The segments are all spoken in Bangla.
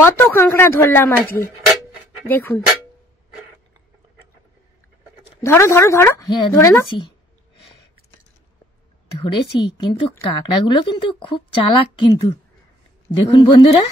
কত কাঁকড়া ধরলাম আজকে, দেখুন। ধরো ধরো ধরো, ধরে না ধরেছি, কিন্তু কাঁকড়াগুলো কিন্তু খুব চালাক কিন্তু, দেখুন বন্ধুরা।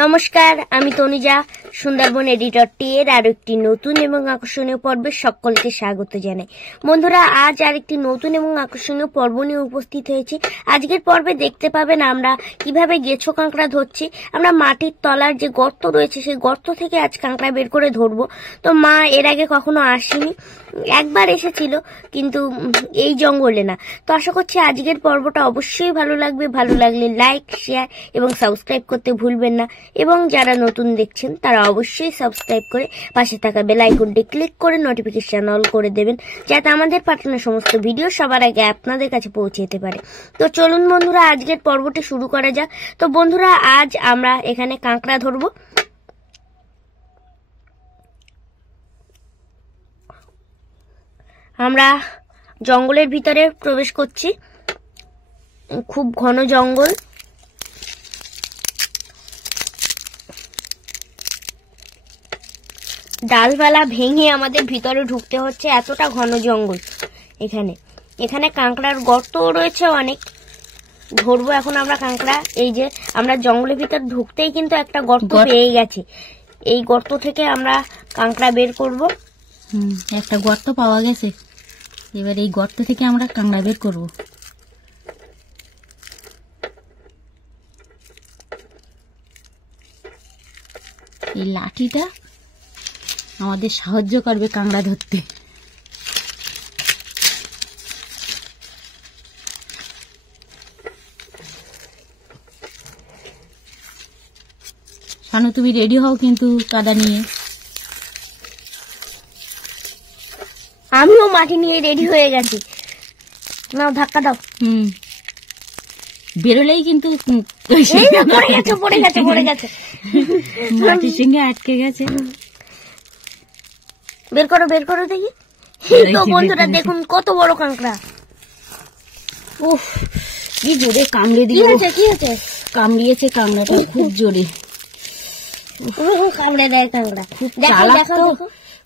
নমস্কার, আমি তনুজা, সুন্দরবন এডিটর এর আরো একটি নতুন এবং আকর্ষণীয় পর্বে সকলকে স্বাগত জানাই। বন্ধুরা, আজ আরেকটি নতুন এবং আকর্ষণীয় পর্ব নিয়ে উপস্থিত হয়েছি। আজকের পর্বে দেখতে পাবেন আমরা কিভাবে গেছো কাঁকড়া ধরছি। আমরা মাটির তলার যে গর্ত রয়েছে সেই গর্ত থেকে আজ কাঁকড়া বের করে ধরবো। তো মা এর আগে কখনো আসেনি, একবার এসেছিল, কিন্তু এই জঙ্গলে না। তো আশা করছি আজকের পর্বটা অবশ্যই ভালো লাগবে। ভালো লাগলে লাইক, শেয়ার এবং সাবস্ক্রাইব করতে ভুলবেন না। এবং যারা নতুন দেখছেন তারা অবশ্যই সাবস্ক্রাইব করে পাশে থাকা বেল আইকনটি ক্লিক করে নোটিফিকেশন অল করে দেবেন, যাতে আমাদের পাঠানো সমস্ত ভিডিও সবার আগে আপনাদের কাছে পৌঁছে যেতে পারে। তো চলুন বন্ধুরা, আজকের পর্বটি শুরু করা যাক। তো বন্ধুরা, আজ আমরা এখানে কাঁকড়া ধরবো। আমরা জঙ্গলের ভিতরে প্রবেশ করছি, খুব ঘন জঙ্গল। ডালপালা ভেঙে আমাদের ভিতরে ঢুকতে হচ্ছে, এতটা ঘন জঙ্গল। এখানে এখানে কাঁকড়ার গর্ত রয়েছে অনেক। ধরবো এখন আমরা কাঁকড়া। এই যে আমরা জঙ্গলের ভিতর ঢুকতেই কিন্তু একটা গর্ত পেয়ে গেছি, এই গর্ত থেকে আমরা কাঁকড়া বের করব। একটা গর্ত পাওয়া গেছে, এবার এই গর্ত থেকে আমরা কাঁকড়া বের করব। এই লাঠিটা আমাদের সাহায্য করবে কাঁকড়া ধরতে। শানু, তুমি রেডি হও কিন্তু কাদা নিয়ে। আমিও মাটি নিয়ে রেডি হয়ে গেছি। নাও, ধাক্কা দাও। বেরোলেই কিন্তু পড়ে গেছে মাটির সঙ্গে আটকে গেছে। বের করো দেখি। তো বন্ধুরা দেখুন কত বড় কাঁকড়া। উফ, কি জোরে কামড়ে দিয়েছে। কি হয়েছে? কামড়িয়েছে কাঁকড়াটা খুব জোরে। কামড়ে দেয় কাঁকড়া, খুব চালাক তো।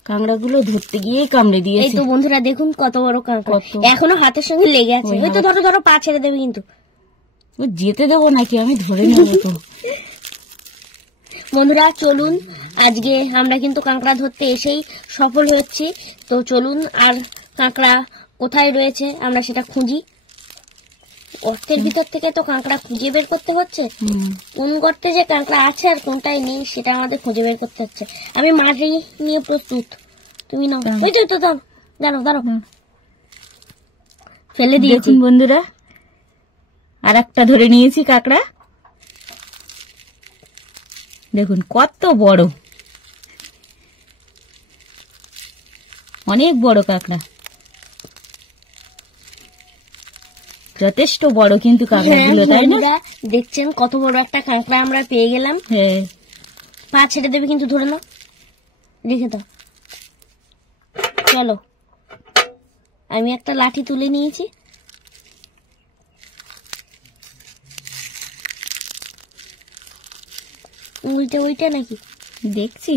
কাঁকড়াগুলো ধরতে গিয়ে কামড়ে দিয়েছে। এই তো বন্ধুরা দেখুন কত বড় কাঁকড়া, এখনো হাতের সঙ্গে লেগে আছে। ওই তো ধরো ধরো, পা ছেড়ে দেবে কিন্তু। যেতে দেবো নাকি, আমি ধরে নেবো তো। বন্ধুরা চলুন, আজকে আমরা কিন্তু কাঁকড়া ধরতে এসেই সফল হচ্ছি। তো চলুন, আর কাঁকড়া কোথায় রয়েছে আমরা সেটা খুঁজি। গর্তের ভিতর থেকে তো কাঁকড়া খুঁজে বের করতে হচ্ছে। কোন গর্তে যে কাঁকড়া আছে আর কোনটাই নেই সেটা আমাদের খুঁজে বের করতে হচ্ছে। আমি মাটি নিয়ে প্রস্তুত, তুমি নাও। ওই তো দাঁড়ো, ফেলে দিয়েছি বন্ধুরা। আর একটা ধরে নিয়েছি কাঁকড়া, দেখুন কত বড়, অনেক বড় কাঁকড়া, যথেষ্ট বড় কিন্তু কাঁকড়াগুলো, তাই না? দেখছেন কত বড় একটা কাঁকড়া আমরা পেয়ে গেলাম। হ্যাঁ, পা ছেড়ে দেবে কিন্তু, ধরে নাও, রেখে দাও। চলো, আমি একটা লাঠি তুলে নিয়েছি। ওইটা নাকি দেখছি,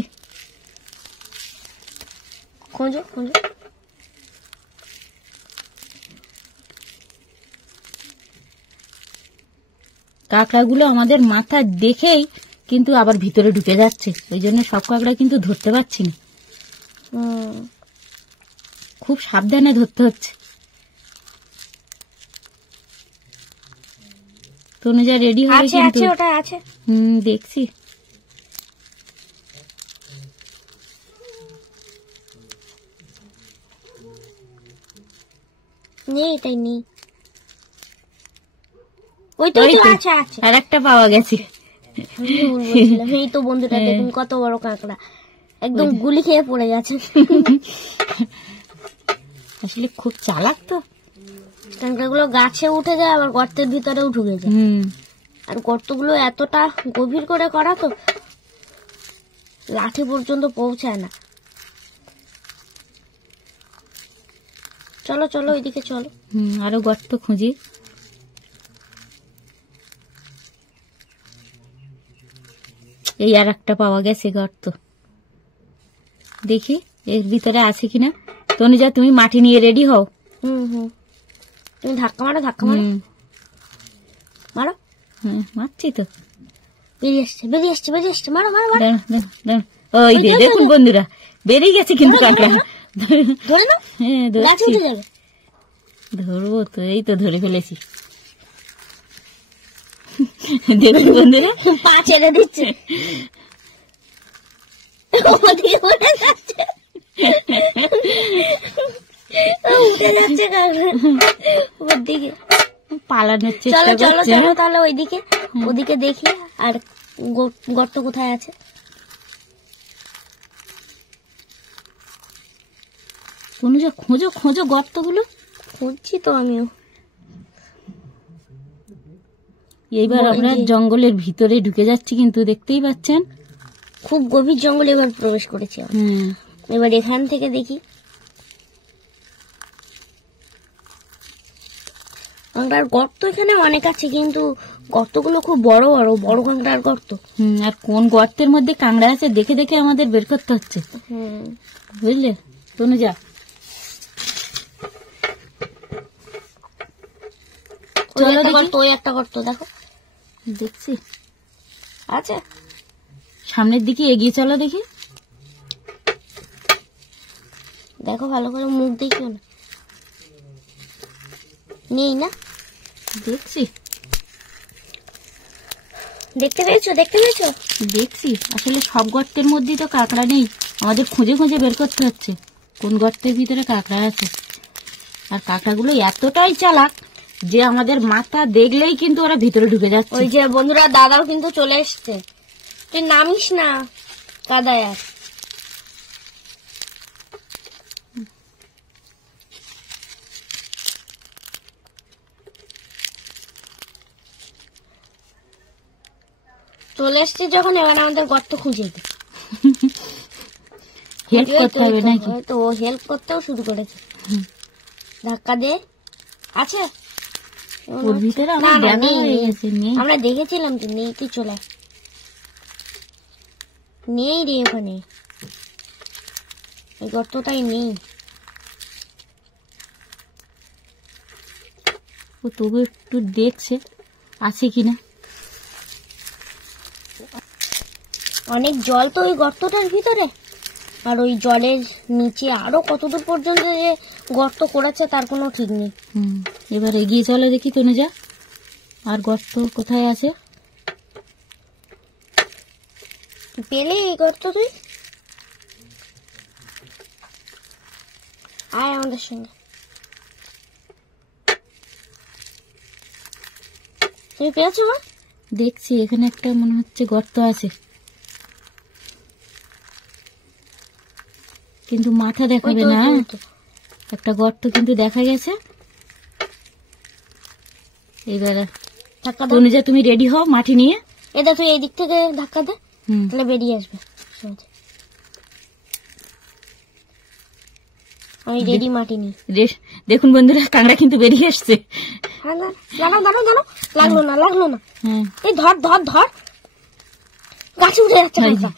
খোঁজো। কাঁকড়াগুলো আমাদের মাথা দেখেই কিন্তু আবার ভিতরে ঢুকে যাচ্ছে, ওই জন্য সব কাঁকড়া কিন্তু ধরতে পারছি না। খুব সাবধানে ধরতে হচ্ছে। তনুজা রেডি হবে কিন্তু। ওটা আছে, দেখছি। নেই, এটাই নেই। ওই তো আছে, আর একটা পাওয়া গেছে। এই তো বন্ধুরা দেখুন কত বড় কাঁকড়া, একদম গুলি খেয়ে পড়ে গেছে। আসলে খুব চালাক তো। কাঁকড়াগুলো গাছে উঠে যায়, আবার গর্তের ভিতরেও ঢুকে যায়। আর গর্তগুলো এতটা গভীর করে করা তো লাঠি পর্যন্ত পৌঁছায় না। চলো ওইদিকে চলো। আরো গর্ত খুঁজি। এই আর একটা পাওয়া গেছে গর্ত, দেখি এর ভিতরে আছে কিনা। তনুজা তুমি মাটি নিয়ে রেডি হও। তুমি ধাক্কা মারো, ধাক্কা মারো, মারো। হ্যাঁ মারছি তো। বেরিয়ে আসছে, বেরিয়ে আসছে, বেরিয়ে আসছে, মারো মারো মারো। ওই দেখুন বন্ধুরা, বেরিয়ে গেছে কিন্তু কাঁকড়া। ধরে নাও। হ্যাঁ গাছে উঠে যাবে। ধরবো তো, এই তো ধরে ফেলেছি। দেখুন বন্ধুরা, পা ছেড়ে দিচ্ছে, ওদিকে উঠে যাচ্ছে, উঠে যাচ্ছে কাঁকড়া ওর দিকে। পালানোর চলো চেষ্টা চলো করছে। চলো তাহলে ওইদিকে, ওদিকে দেখি আর গর্ত কোথায় আছে। তনুজা খোঁজো খোঁজো গর্তগুলো। খুঁজছি তো আমিও। এইবার আমরা জঙ্গলের ভিতরে ঢুকে যাচ্ছি, কিন্তু দেখতেই পাচ্ছেন খুব গভীর জঙ্গলে এবার প্রবেশ করেছি আমরা। এবার এখান থেকে দেখি। কাঁকড়ার গর্ত এখানে অনেক আছে, কিন্তু গর্তগুলো খুব বড় বড় বড় কাঁকড়ার গর্ত। আর কোন গর্তের মধ্যে কাঁকড়া আছে দেখে দেখে আমাদের বের করতে হচ্ছে, বুঝলে তনুজা। চলো দেখি। ওই একটা গর্ত দেখো, দেখছি আছে সামনের দিকে এগিয়ে চলো দেখি। দেখো ভালো করে, মুখ দেখিও না। নেই না? দেখছি, দেখতে পেয়েছো, দেখতে পেয়েছো? দেখছি। আসলে সব গর্তের মধ্যেই তো কাঁকড়া নেই, আমাদের খুঁজে খুঁজে বের করতে হচ্ছে কোন গর্তের ভিতরে কাঁকড়া আছে। আর কাঁকড়াগুলো এতটাই চালাক যে আমাদের মাথা দেখলেই কিন্তু ওরা ভিতরে ঢুকে যাচ্ছে। ওই যে বন্ধুরা, দাদাও কিন্তু চলে এসছে। তুই নামিস না কাদায় আর। চলে এসছি যখন, এবার আমাদের গর্ত খুঁজে দে। হেল্প করতে হবে নাকি? তো ও হেল্প করতেও শুরু করেছে। ধাক্কা দে। আছে ওর ভিতরে না, আমার না, দেখা নেই, হয়ে নেই। গেছে। নেই, আমরা দেখেছিলাম তো, নেই। তুই চলে আয়। নেই রে ওখানে, এই গর্তটাই নেই। ও তবু একটু দেখছে আছে কিনা। অনেক জল তো ওই গর্তটার ভিতরে, আর ওই জলের নিচে আরো কতদূর পর্যন্ত যে গর্ত করেছে তার কোনো ঠিক নেই। এবার এগিয়ে চলো দেখি তনুজা, আর গর্ত কোথায় আছে। পেলে এই গর্ত তুই? আয় আমাদের সঙ্গে। তুমি পেয়েছো? দেখছি এখানে একটা মনে হচ্ছে গর্ত আছে, কিন্তু মাথা দেখাবে না। একটা গর্ত কিন্তু দেখা গেছে। এবার ধাক্কা দে। তনুজা তুমি রেডি হও মাটি নিয়ে। এটা তুই এই দিক থেকে ধাক্কা দে, তাহলে বেরিয়ে আসবে সহজে। আমি রেডি মাটি নিই। দেখুন বন্ধুরা, কাঁকড়া কিন্তু বেরিয়ে আসছে। হ্যাঁ, দাঁড়াও দাঁড়াও দাঁড়াও, লাগলো না, লাগলো না। এই ধর ধর ধর, গাছে উঠে যাচ্ছে কাঁকড়া।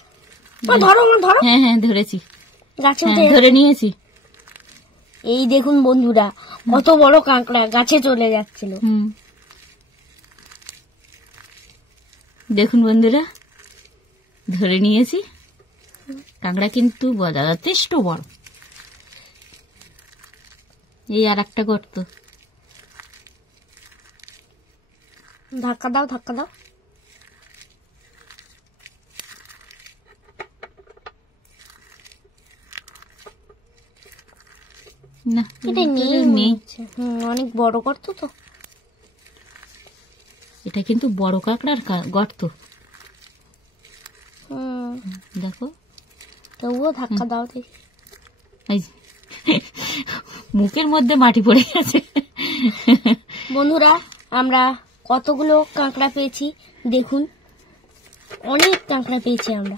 ধরো না, ধরো। হ্যাঁ হ্যাঁ ধরেছি, গাছে উঠে ধরে নিয়েছি। এই দেখুন বন্ধুরা, কত বড় কাঁকড়া গাছে চলে যাচ্ছিল। দেখুন বন্ধুরা, ধরে নিয়েছি। কাঁকড়া কিন্তু যথেষ্ট বড়। এই আর একটা গর্ত। ধাক্কা দাও, ধাক্কা দাও। না, এটা নেই। অনেক বড় গর্ত তো। এটা কিন্তু বড় কাঁকড়ার গর্ত। দেখো, তবুও ধাক্কা দাও দেখি। মুখের মধ্যে মাটি পড়ে গেছে। বন্ধুরা, আমরা কতগুলো কাঁকড়া পেয়েছি দেখুন, অনেক কাঁকড়া পেয়েছি আমরা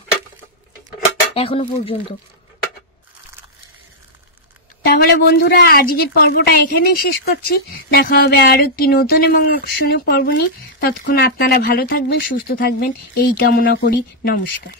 এখনো পর্যন্ত। তাহলে তাহলে বন্ধুরা আজকের পর্বটা এখানেই শেষ করছি। দেখা হবে আরো একটি নতুন এবং আকর্ষণীয় পর্ব নিয়ে। ততক্ষণ আপনারা ভালো থাকবেন, সুস্থ থাকবেন এই কামনা করি। নমস্কার।